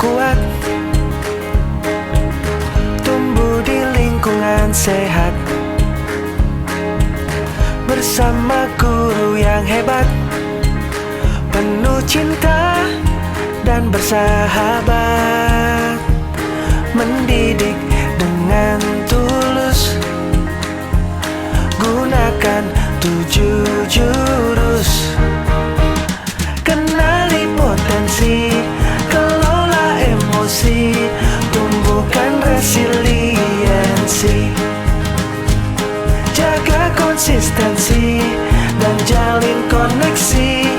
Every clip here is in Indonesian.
kuat, tumbuh di lingkungan sehat, bersama guru yang hebat, penuh cinta dan bersahabat, mendidik dengan tulus, gunakan 7 jurus. Kenali potensi, kelola emosi, tumbuhkan resiliensi, jaga konsistensi dan jalin koneksi,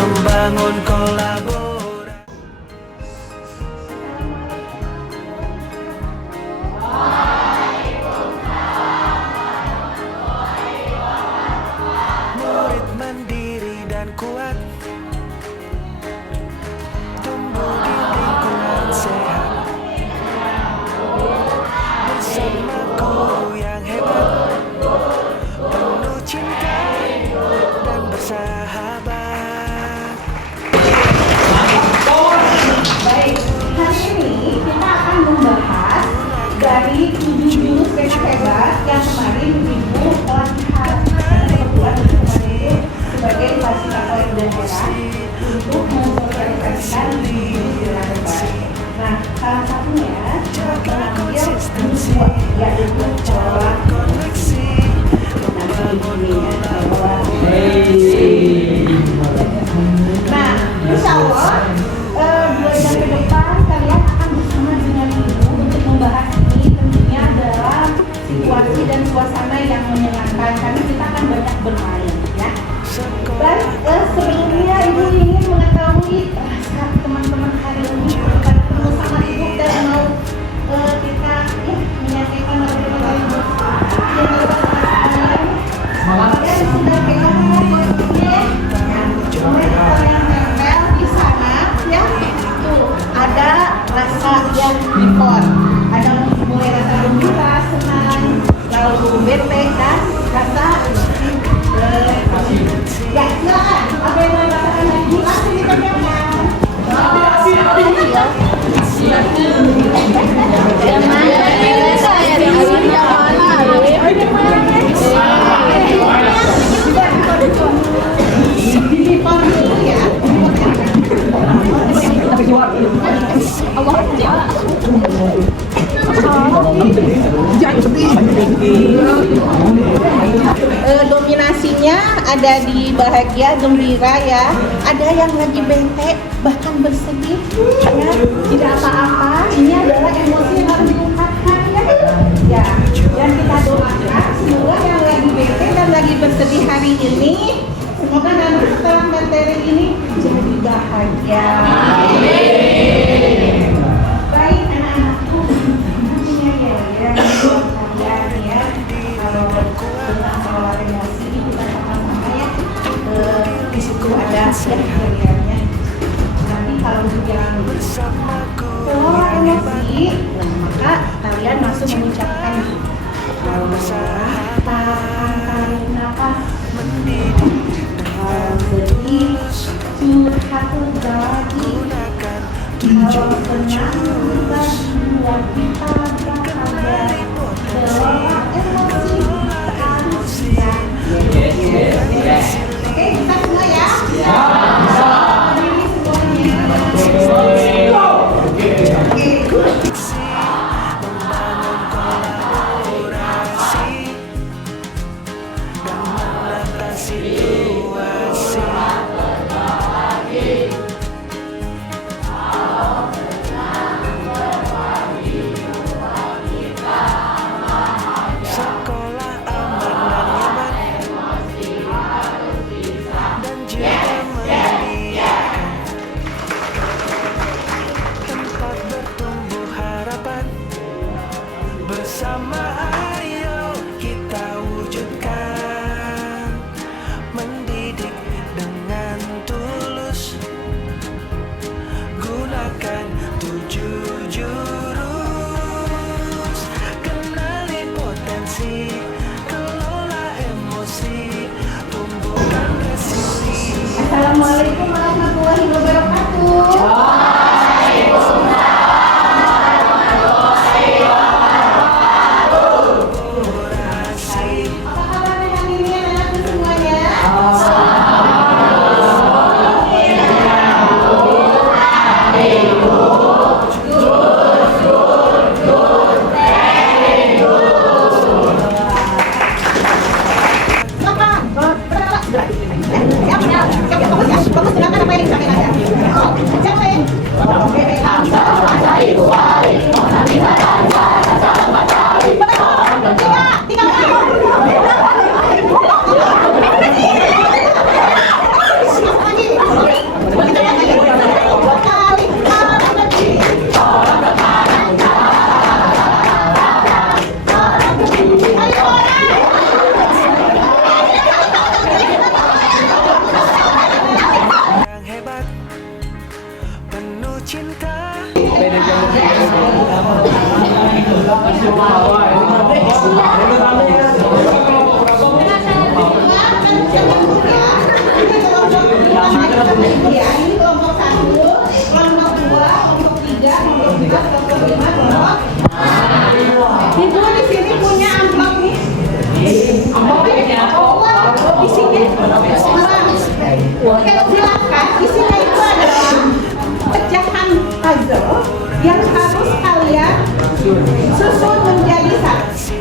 membangun kolaborasi. Murid mandiri dan kuat, tumbuh di lingkungan sehat, bersama guru yang hebat, penuh cinta dan bersahabat. Baik, hari ini kita akan membahas dari 7 jurus beta hebat yang kemarin Ibu telah lihat. Kebetulan kemarin itu sebagai fasilitator daerah untuk mensosialisasikan jurus beta hebat. Nah, salah satunya mengambil yaitu pola koneksi. Nah, insya Allah 2 jam ke depan kalian akan bersama dengan Ibu untuk membahas ini, tentunya dalam situasi dan suasana yang menyenangkan karena kita akan banyak bermain ya. Dan sebelumnya Ibu ingin mengetahui rasa teman-teman hari ini ketemu sama Ibu dan mau kita menyampaikan materi-materi yang dan sudah pegang posisinya mulai yang nempel di sana ya. Tuh ada rasa yang default, ada mulai rasa gembira, senang, lalu bete dan rasa ya silakan apa yang mau dikatakan lagi langsung ditanyakan. Dominasinya ada di bahagia, gembira ya. Ada yang lagi bete, bahkan bersedih ya. Tidak apa-apa, ini adalah emosi yang harus diungkapkan ya. Ya, dan kita doakan semoga yang lagi bete dan lagi bersedih hari ini, semoga nanti setelah materi ini jadi bahagia. Baik anak-anakku, nantinya ya kalian ya kalau tentang pengelolaan emosi kita sama-sama ya. Di situ ada pilihannya. Nanti kalau yang pengelola emosi, nah maka kalian langsung mengucapkan tarik nafas, sedih, curhat lagi, kalau senang kita buat kita bahagia, kelola emosi harus bisa. Oke, kita semua ya. Membangun kolaborasi dan menata situasi. Sekolah aman dan nyaman, dan juga menyediakan tempat bertumbuh harapan. Bersama ayo kita wujudkan, mendidik dengan tulus, gunakan 7 jurus. Kenali potensi, kelola emosi, tumbuhkan resiliensi. Assalamualaikum warahmatullahi wabarakatuh. Waalaikumsalam. Ya, ini kelompok 1, kelompok 2, kelompok 3, kelompok 4, kelompok 5, kelompok. Ibu di sini punya amplop nih. Isinya uang. Silakan, isinya itu adalah pecahan puzzle yang harus kalian susun menjadi satu.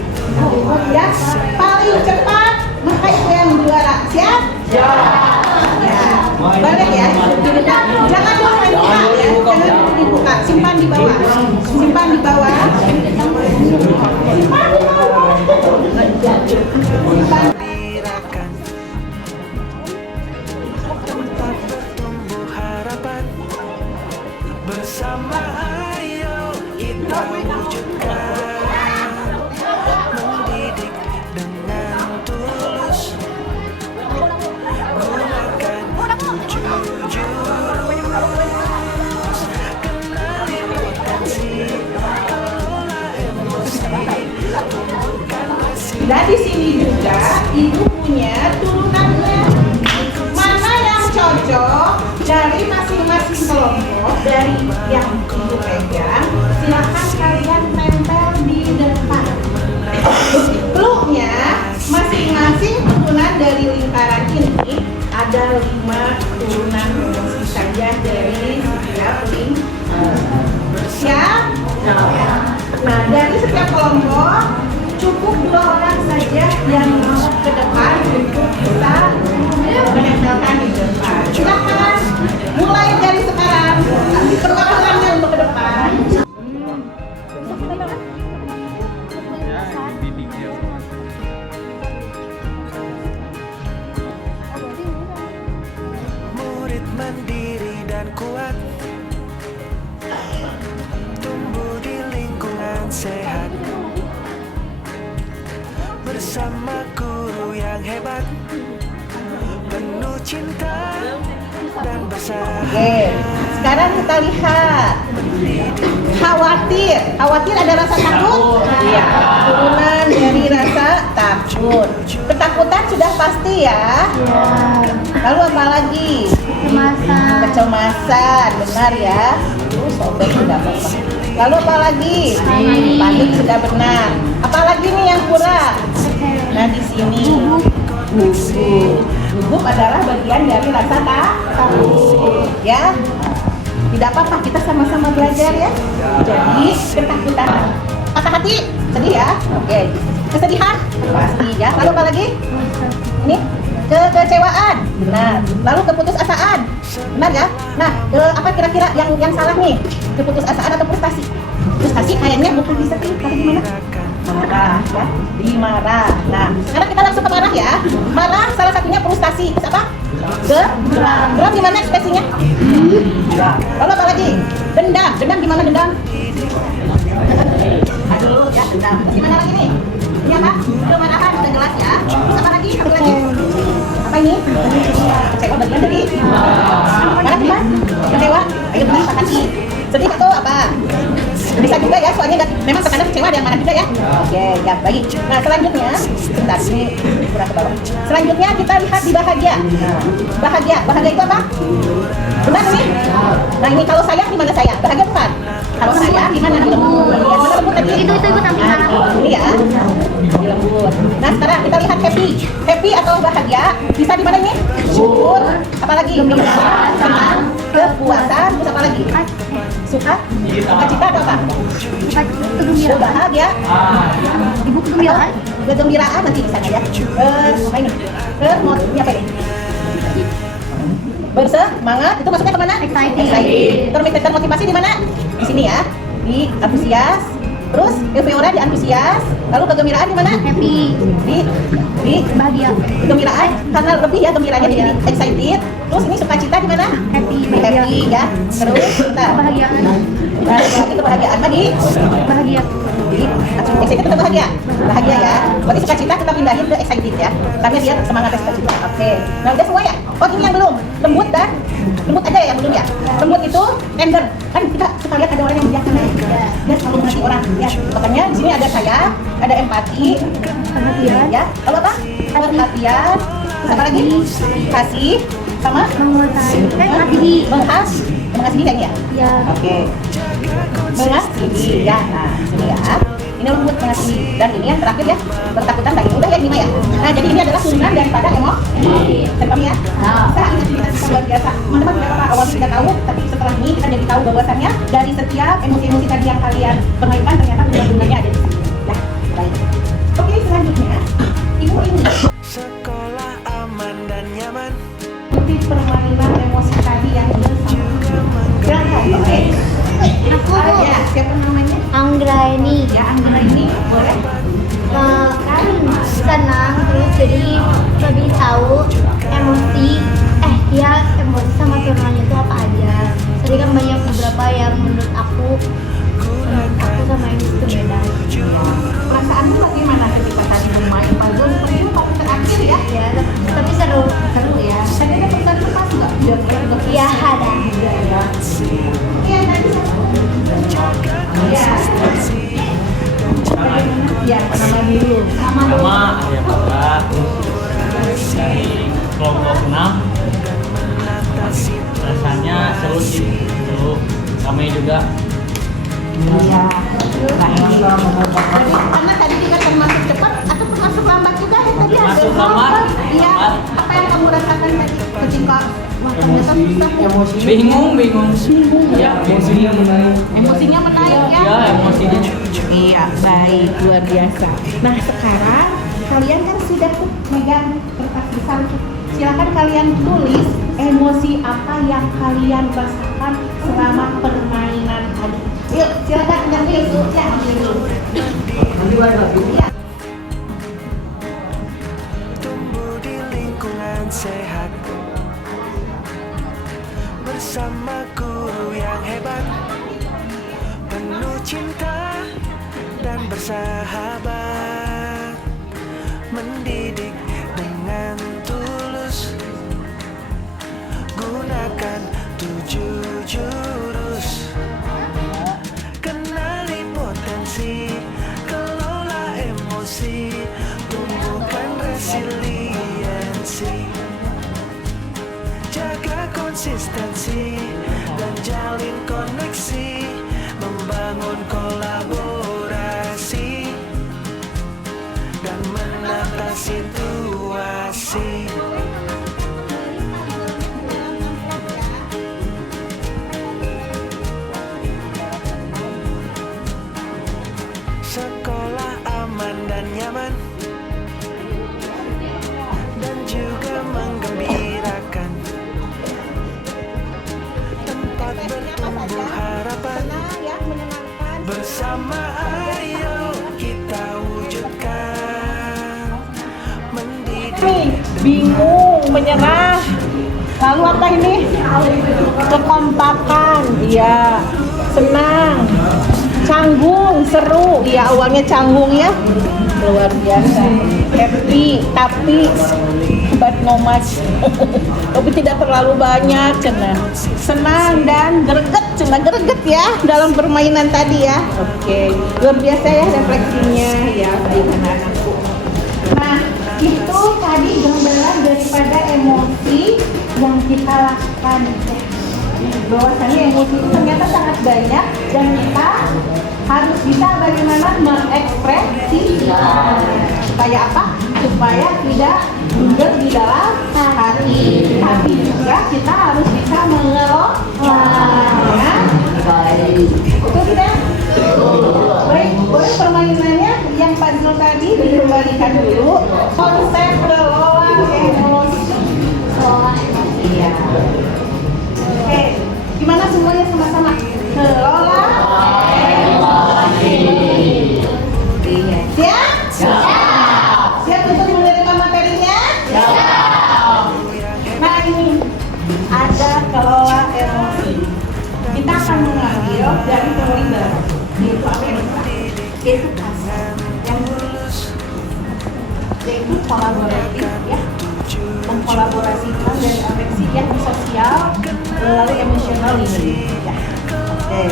Ya, paling cepat maka itu yang juara. Siap? Ya. Balik ya. Jangan buang ya, jangan dibuka. Simpan di bawah. Simpan di bawah. Simpan di bawah. Simpan. Gembirakan tempat bertumbuh harapan bersama, ayo kita wujudkan, mendidik dengan tulus, gunakan 7 jurus, kenali potensi, kelola emosi, tumbuhkan mesin. Dan di sini juga ibu punya turunannya. Mana yang cocok dari masing-masing kelompok dari yang ibu pegang, silakan kalian tempel di depan. Peluknya masing-masing turunan dari lingkaran ini ada 5 turunan saja dari setiap lingkaran. Siap? Nah, dari setiap kelompok cukup 2 orang saja yang ke depan untuk bisa menempelkan di depan. Silakan mulai dari sekarang. Perwakilannya untuk ke depan. Murid mandiri dan kuat, tumbuh di lingkungan sehat, bersama guru yang hebat, penuh cinta dan bersahabat. Oke, sekarang kita lihat. Khawatir. Khawatir ada rasa takut? Iya. Turunan dari rasa takut. Ketakutan sudah pasti ya? Iya. Lalu apa lagi? Kecemasan. Kecemasan, benar ya? Sobek sudah apa-apa. Lalu apa lagi? Panik sudah benar. Apalagi nih yang kurang? Nah di sini gugup adalah bagian dari rasa takut. Ya. Tidak apa-apa, kita sama-sama belajar ya. Jadi ketakutan, patah hati, sedih ya. Oke. Kesedihan, pasti ya. Lalu apa lagi? Ini kekecewaan. Nah, lalu keputusasaan. Benar ya? Nah, apa kira-kira yang salah nih? Keputusasaan atau frustasi? Frustasi kayaknya bukan bisa tapi gimana? Marah ya. Dimarah. Nah, sekarang kita langsung ke marah ya. Marah salah satunya frustasi. Terus apa? Geram gimana ekspresinya? Lalu apa lagi? Dendam. Dendam gimana dendam? Aduh, ya dendam. Terus gimana lagi nih? Ini apa? Kemarahan sudah jelas ya. Terus apa lagi? Satu lagi. Apa ini? Kecewa bagian dari? Mana kita? Kecewa. Ayo benar Pak Hati. Sedih atau apa? Bisa juga ya, soalnya memang terkadang kecewa ada yang marah juga ya. Oke, ya baik. Nah selanjutnya, sebentar ini kurang ke bawah. Selanjutnya kita lihat di bahagia. Bahagia, bahagia itu apa? Benar ini? Nah ini kalau sayang di mana sayang? Bahagia bukan? Kalau sayang di mana? Di lembut. Mana lembut tadi? Itu tampilkan. Ini ya. Di lembut. Nah sekarang kita lihat happy. Happy atau bahagia bisa di mana ini? Syukur. Apalagi? Senang. Kepuasan. Terus apa lagi? Suka? Sukacita atau apa? Kegembiraan. Bahagia. Ibu kegembiraan? Kegembiraan nanti bisa ya. Apa ini? Ini apa ini? Bersemangat. Itu maksudnya kemana? Excited. Termotivasi di mana? Di sini ya. Di antusias. Terus euforia di antusias. Lalu kegembiraan di mana? Happy. Di bahagia. Kegembiraan karena lebih ya gembiranya di sini. Excited. Terus ini sukacita di mana? Happy ya. Terus kita kebahagiaan. Nah, lagi kebahagiaan lagi. Bahagia. happy, langsung excited atau bahagia? Bahagia ya. Berarti sukacita kita pindahin ke excited ya. Karena dia semangat sukacita. Oke. Nah udah semua ya? Oh ini yang belum. Lembut aja ya yang belum ya. Lembut itu tender. Kan kita suka lihat ada orang yang bijaksana ya. Dia selalu mengerti orang ya. Makanya di sini ada saya, ada empati, perhatian ya. Lalu apa? Perhatian. Terus apa lagi? Kasih sama mengasihi. Mengasihi kan ya? Ya. Oke. Mengasihi ya. Nah, ini ya. Ini lembut mengasihi dan ini yang terakhir ya. Bertakutan lagi. Udah ya 5 ya. Nah, jadi ini adalah turunan daripada emosi. Sekali ya. Nah, kita luar biasa. Teman-teman tidak apa awalnya tidak tahu, tapi setelah ini kita jadi tahu bahwasannya dari setiap emosi-emosi tadi yang kalian permainkan ternyata benar-benarnya ada di sini. Ya, baik. Oke, selanjutnya Ibu ini Sekolah aman dan nyaman, ikuti permainan emosi tadi yang juga Silahkan, oke. Aku Ya, siapa namanya? Anggraini. Ya, Anggra ini boleh. Kan senang terus jadi lebih tahu emosi emosi sama firman itu apa aja. Jadi kan banyak beberapa yang menurut aku sama ini itu beda. Perasaanmu bagaimana ketika tadi bermain puzzle seperti itu waktu terakhir ya? Ya, tapi seru. Seru ya. Tadi ada pesan lepas nggak? Iya ada. Iya tadi ya. Ya, nama dulu. Nama Arya Putra dari kelompok 6. Rasanya seru sih, seru, ramai juga. Iya. Baik. Karena tadi kita termasuk cepat atau termasuk lambat juga ya tadi ada. Termasuk lambat. Iya. Apa yang kamu rasakan tadi ketika ternyata susah? Bingung. Ya, emosinya menaik. Emosinya menaik ya? Ya, emosinya. Iya, baik, luar biasa. Nah, sekarang kalian kan sudah megang kertas besar. Silakan kalian tulis emosi apa yang kalian rasakan selama permainan tadi. Yuk, silakan nyambil tuh. Ya, ambil dulu. Ya. tumbuh di lingkungan sehat, bersama guru yang hebat, penuh cinta dan bersahabat, mendidik dengan tulus, gunakan 7 jurus, kenali potensi, kelola emosi, tumbuhkan resiliensi, jaga konsistensi dan jalin koneksi, membangun kolaborasi dan menata situasi. Sekolah aman dan nyaman, dan juga menggembirakan, tempat bertumbuh harapan, Ya, menyenangkan. bersama ayo kita wujudkan, mendidik Bingung, menyerah. Lalu apa ini? Kekompakan, iya. Senang, canggung, seru. Iya, awalnya canggung ya. Luar biasa. Happy, tapi but no much. Tapi tidak terlalu banyak, cenah. Senang dan greget ya dalam permainan tadi ya. Oke, luar biasa ya refleksinya ya, baik anak-anakku. Nah, itu tadi gambaran daripada emosi yang kita lakukan. Bahwasannya emosi itu ternyata sangat banyak dan kita harus bisa bagaimana mengekspresikan. Supaya apa? Supaya tidak mundur di dalam hati. Tapi juga kita harus bisa mengelolanya. Baik. Betul tidak? Baik, boleh permainannya yang puzzle tadi dikembalikan dulu. Konsep kelola emosi. Iya. Oke, gimana semuanya sama-sama? Kelola emosi. Iya. Siap? Siap untuk menerima materinya? Nah ini ada kelola emosi. Kita akan mengambil dari teori baru, yaitu apa yang yaitu itu kolaboratif ya, mengkolaborasikan dari afeksi yang sosial melalui emosional ini ya. Oke,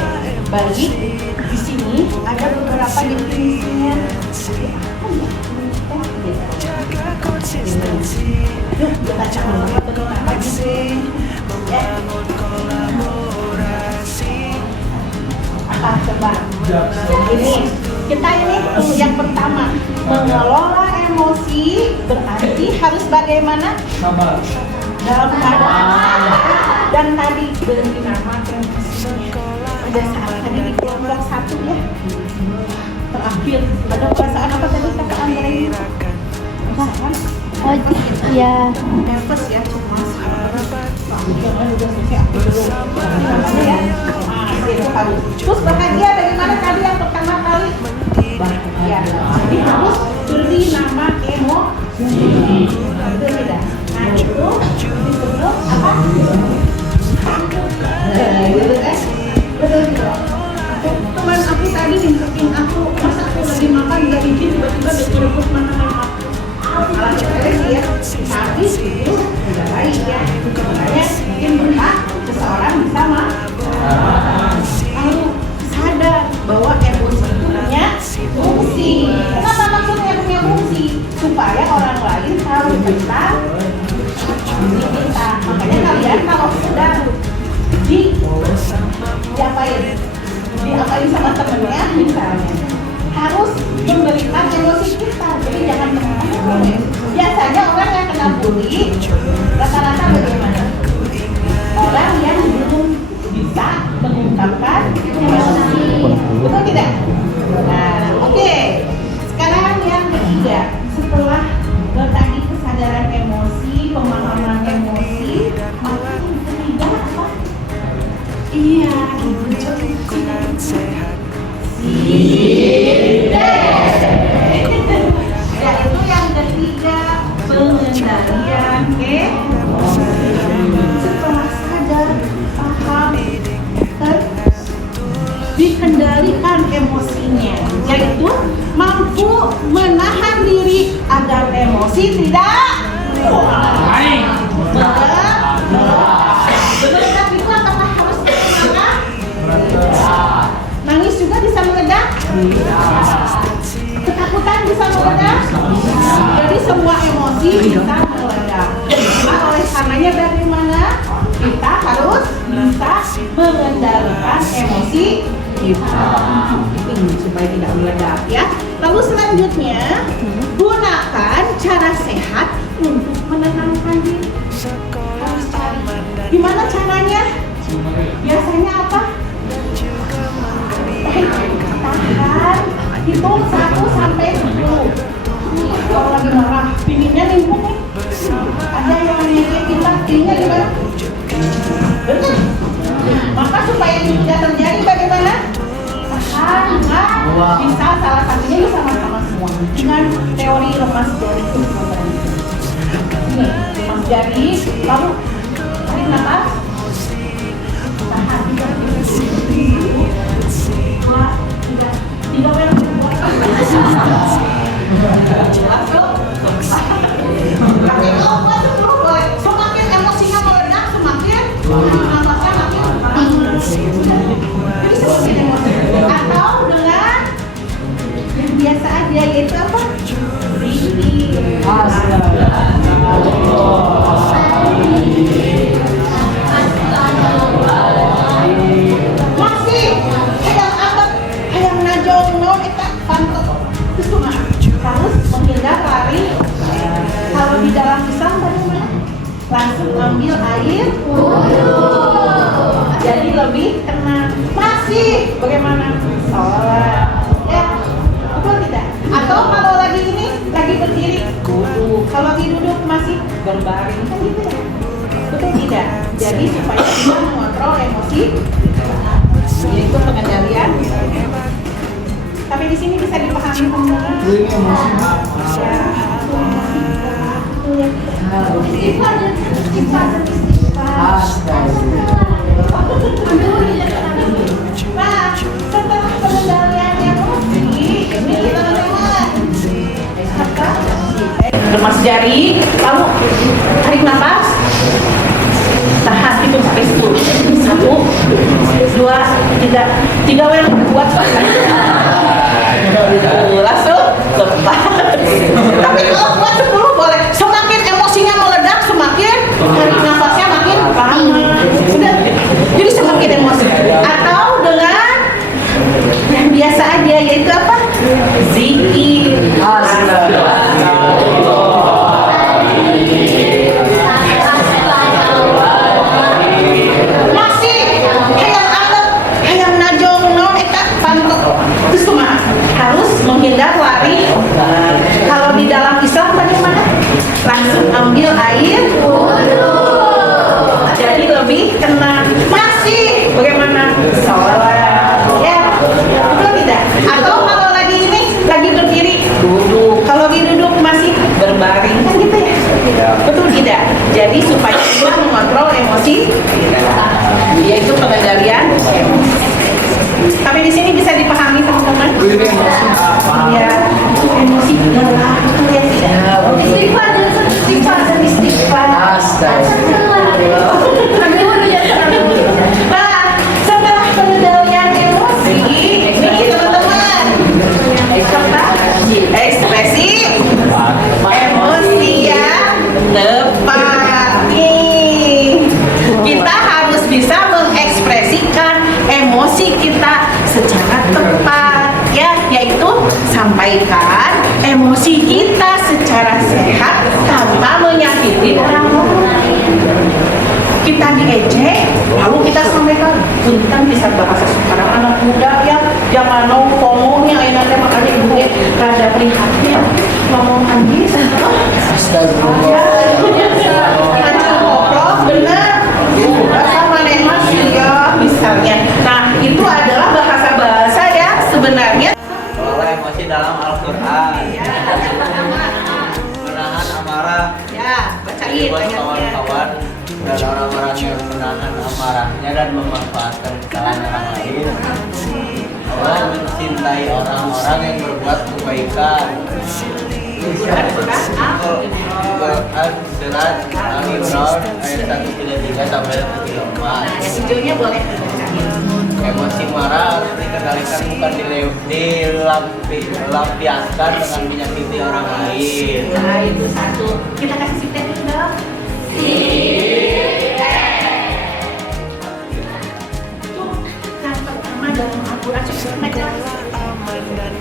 baik. Di sini ada beberapa definisinya. Yuk kita cari apa sih? Ya. Apa coba? Ini kita yang pertama, mengelola emosi berarti harus bagaimana? Sabar. Dalam keadaan dan tadi beri nama pada saat tadi di kelompok 1 ya. Terakhir ada perasaan apa tadi kata Andre? Perasaan? Oh iya. Nervous ya, cemas. Jangan udah selesai aku dulu. Namanya ya. Itu harus. Terus bahagia dari mana tadi yang pertama kali? Bahagia. Jadi harus beri nama emosi. Betul tidak? Nah itu disebut apa? Gitu kan? Betul tidak? Teman aku tadi nimpukin aku, masa aku lagi makan gak izin tiba-tiba dia nyeruput makanan aku. Malah stres ya, tapi itu tidak baik ya. Makanya mungkin berhak seseorang bisa lalu sadar bahwa emosi itu punya fungsi. Kenapa maksudnya punya fungsi? Supaya orang lain tahu tentang diri kita. Makanya kalian kalau sedang diapain sama temennya misalnya, harus memberikan emosi kita. Jadi jangan biasanya orang yang kena bully rata-rata bagaimana? Orang yang belum bisa mengungkapkan emosi. Betul tidak? Nah, oke. Sekarang yang ketiga, setelah tadi kesadaran emosi, pemahaman emosi, maka yang ketiga apa? Iya, lingkungan sehat. Yaitu yang ketiga, pengendalian emosi. Setelah sadar, paham, dikendalikan emosinya, yaitu mampu menahan diri agar emosi tidak Baik. meledak. Itu apakah harus meledak? Nangis juga bisa meledak? Ketakutan bisa meledak? Jadi semua emosi bisa meledak. Nah, oleh karenanya bagaimana? Kita harus bisa mengendalikan emosi kita supaya tidak meledak ya. Lalu selanjutnya, gunakan cara sehat untuk menenangkan diri. Harus cari. Gimana caranya? Biasanya apa? Tahan, hitung 1 sampai 10. Kalau lagi marah, pinginnya nimpuk nih. Ada yang nyekik kita, pinginnya gimana? Betul. Maka supaya itu tidak terjadi bagaimana? Tahan, bisa salah satunya bisa sama-sama semua dengan teori lemas jari itu. Ini lemas jari, lalu tarik nafas. Tahan, tidak boleh berbuat. Semakin emosinya meledak, semakin nafasnya makin tinggi. Jadi semakin emosi. Atau dengan yang biasa aja, yaitu apa? Breathing. Masih hayang abad, hayang najong no kita pantok. Terus kumaha? Harus menghindar lari. Kalau di dalam Islam bagaimana? Langsung ambil air wudhu. Jadi lebih tenang. Masih bagaimana? Sholat. Ya, betul tidak? Atau kalau lagi ini, lagi berdiri, wudhu. Kalau lagi duduk masih berbaring, kan gitu ya? Betul tidak? Jadi supaya bisa mengontrol emosi, yaitu pengendalian. Tapi di sini bisa dipahami teman-teman. Nah, setelah pengendalian emosi, ini teman-teman, apa? lemas jari, lalu tarik nafas, tahan, hitung sampai 10. 1, 2, 3, 3 yang kuat. Langsung lepas. Tapi kalau kuat 10 boleh. Semakin emosinya meledak, semakin tarik nafasnya makin lama. Sudah. Jadi semakin emosi. Atau dengan yang biasa aja, yaitu apa? Zikir. Masih hayang anget, hayang najong non eta pantok. Terus kumaha? Harus menghindar lari. Kalau di dalam Islam bagaimana? Langsung ambil air wudu. Jadi lebih tenang. Masih bagaimana? Sholat. Ya, betul tidak? Atau kalau lagi ini, lagi berdiri, duduk. Kalau lagi duduk masih berbaring, kan gitu ya? Betul tidak? Jadi supaya kita mengontrol emosi, yaitu pengendalian emosi. Tapi di sini bisa dipahami teman-teman? Ya, emosi adalah betul ya tidak? Istighfar dan istighfar. Nah, setelah pengendalian emosi, ini teman-teman, ekspresi emosi yang tepat nih. Kita harus bisa mengekspresikan emosi kita secara tepat, ya, yaitu sampaikan emosi kita secara sehat tanpa menyakiti orang lain. Kita diejek, lalu kita sampaikan, punten bisa bahasa sekarang anak muda ya, jangan ngomongnya enaknya makanya ibu rada prihatin ngomong habis. Benar, sama masih ya misalnya. Nah itu adalah bahasa ya sebenarnya. Kalau emosi dalam Al-Quran, menahan amarah. Ya, bacain Buat ayatnya. kawan-kawan dan orang-orang yang menahan amarahnya dan memanfaatkan kesalahan orang lain. Allah mencintai orang-orang yang berbuat kebaikan. Quran surat Al-Imran ayat 133 sampai 134. Yang hijaunya boleh dibacain. Emosi marah harus dikendalikan, bukan dilampiaskan dengan menyakiti orang lain. Nah itu satu. Kita kasih siptek dulu dong. Yang pertama dalam Al-Quran sudah jelas.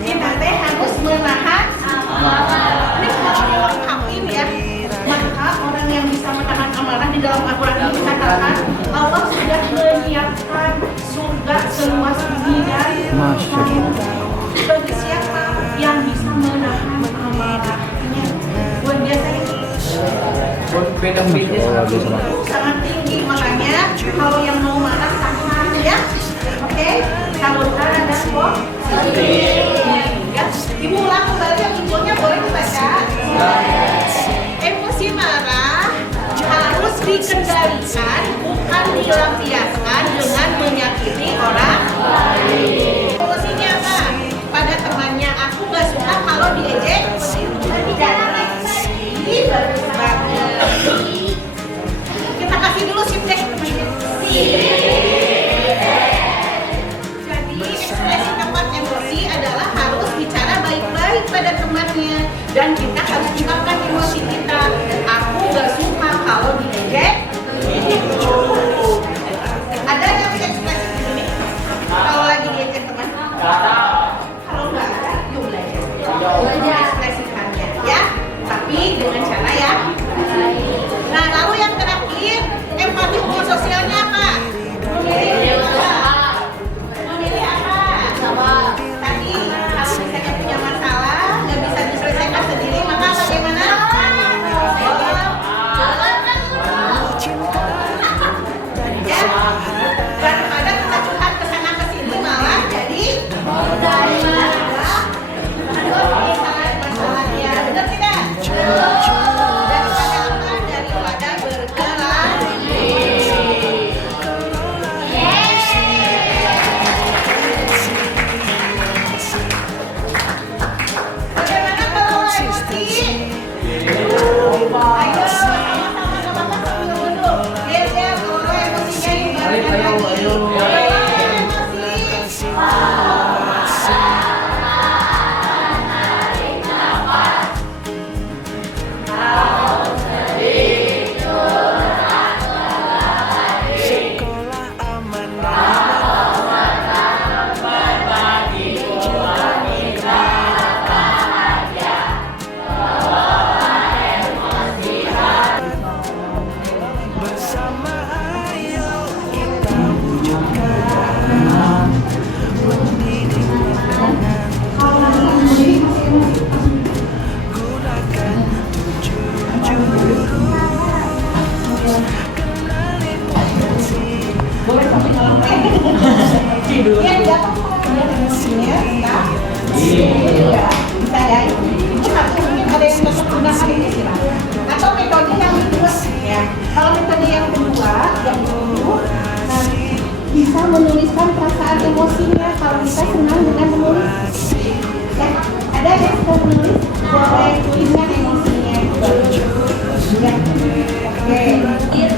Kita teh harus menahan amarah. Ini kalau dilengkapin ya, maka orang yang bisa menahan amarah di dalam Al-Quran ini dikatakan Allah sudah menyiapkan surga seluas bumi dan langit. Bagi siapa yang bisa menahan amarahnya? Luar biasa ini. Sangat tinggi, makanya kalau yang mau marah tahan ya. Oke, salurkan dan ya. Ibu ulang kembali yang infonya boleh dibaca. Emosi marah harus dikendalikan, bukan dilampiaskan dengan menyakiti orang lain. Emosinya apa? Pada temannya, aku gak suka kalau diejek. Tidak. Bagus banget. Kita kasih dulu siptek temannya. Jadi ekspresi tepat emosi adalah harus bicara baik-baik pada temannya dan kita harus ungkapkan emosi kita. Aku gak suka kalau diejek. Ada yang ekspresi begini? Kalau lagi diejek teman? Kalau nggak ada, yuk belajar. Ekspresikannya, ya. Tapi dengan cara ya. Nah, lalu yang terakhir, empati hukum sosialnya apa? Memilih apa? Memilih apa? Tadi kalau misalnya punya masalah, nggak bisa diselesaikan sendiri, maka bagaimana? menggunakan istirahat. Atau metode yang kedua ya. Kalau metode yang kedua yaitu bisa menuliskan perasaan emosinya. Kalau kita senang dengan menulis, ya ada yang suka menulis, boleh tuliskan emosinya. Ya, oke.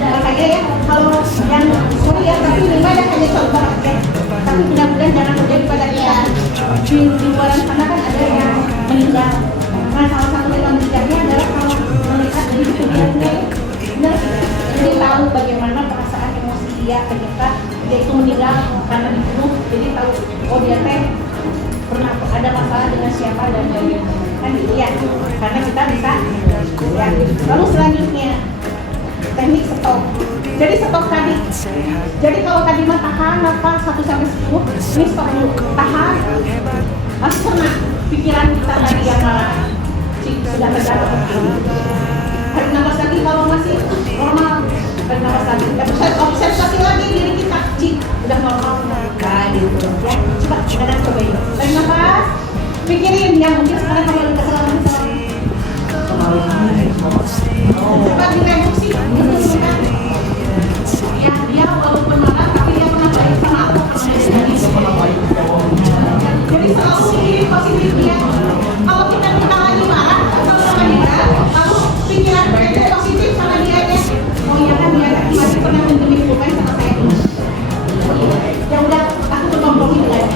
Makanya ya kalau yang sorry ya, tapi ini ada hanya contoh aja. Tapi mudah-mudahan jangan terjadi pada kita. Di luar sana kan ada yang meninggal. Nah, salah satu yang meninggalnya adalah kalau melihat dari tubuhnya, benar. Jadi tahu bagaimana perasaan emosi dia ketika dia itu meninggal karena dibunuh. Jadi tahu, oh dia teh pernah ada masalah dengan siapa dan lain-lain. Kan gitu ya. Karena kita bisa ya. Lalu selanjutnya teknik stop. Jadi stop tadi. Jadi kalau tadi mah tahan nafas 1 sampai 10, ini stop dulu. Tahan. Masih pernah pikiran kita tadi yang malah sudah terjatuh. Tarik nafas lagi kalau masih normal. Tarik nafas lagi. Observasi lagi diri kita. Udah normal. Nah gitu ya. Coba kita cobain. Tarik nafas. Pikirin yang mungkin sekarang kamu lagi kesalahan cepat direduksi. Ya dia walaupun marah tapi dia pernah baik sama aku. Jadi selalu pikirin positif dia. Kalau kita lagi marah sama dia, lalu pikiran kita positif sama dia ya. Oh iya kan dia masih pernah menjadi pemain sama saya. Ya udah aku tuh ngomongin aja.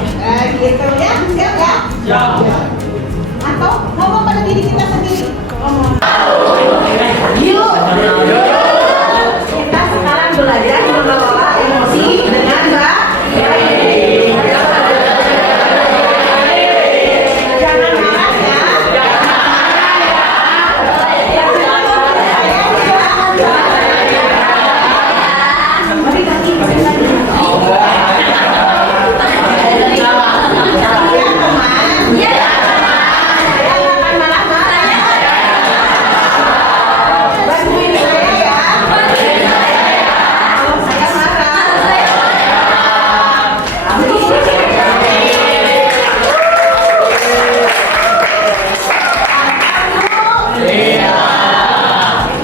Gitu ya, siap ya? Siap. Atau ngomong pada diri kita sendiri. Ngomong. Yuk. Kita sekarang belajar mengelola emosi dengan baik. Jangan marah ya. Mari kaki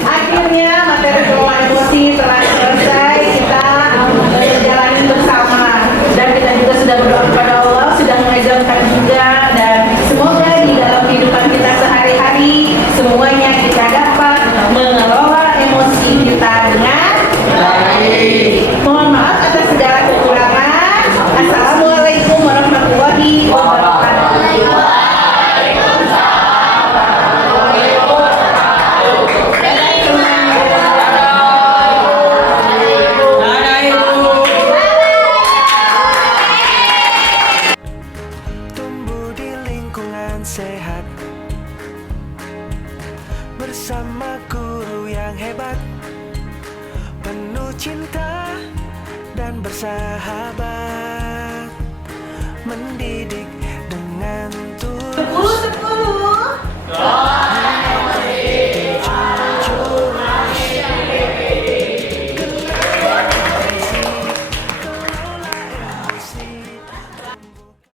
akhirnya materi kelola emosi telah selesai, kita jalani bersama dan kita juga sudah berdoa kepada Allah, sudah mengajarkan juga, dan semoga di dalam kehidupan kita sehari-hari semuanya kita dapat mengelola emosi kita dengan baik. Mohon maaf atas segala kekurangan. Assalamualaikum warahmatullahi wabarakatuh. Tumbuh di lingkungan sehat bersama guru yang hebat, penuh cinta dan bersahabat, mendidik dengan tulus. 10.